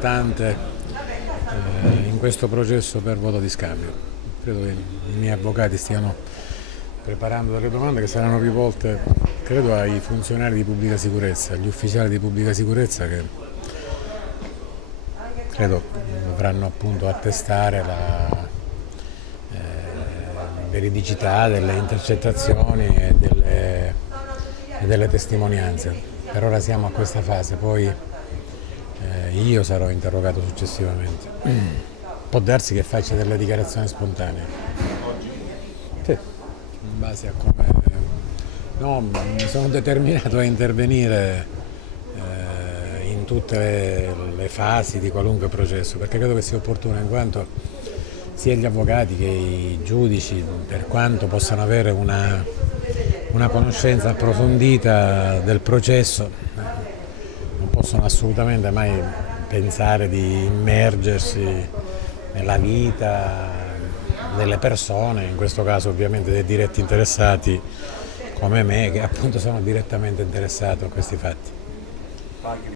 tante in questo processo per voto di scambio. Credo che i miei avvocati stiano preparando delle domande che saranno rivolte, credo, ai funzionari di pubblica sicurezza, agli ufficiali di pubblica sicurezza che credo dovranno appunto attestare la veridicità delle intercettazioni e delle testimonianze. Per ora siamo a questa fase, poi io sarò interrogato successivamente. Può darsi che faccia delle dichiarazioni spontanee. Sì, in base a come... No, mi sono determinato a intervenire in tutte le fasi di qualunque processo, perché credo che sia opportuno, in quanto sia gli avvocati che i giudici, per quanto possano avere una conoscenza approfondita del processo, non possono assolutamente mai pensare di immergersi nella vita delle persone, in questo caso ovviamente dei diretti interessati come me, che appunto sono direttamente interessato a questi fatti.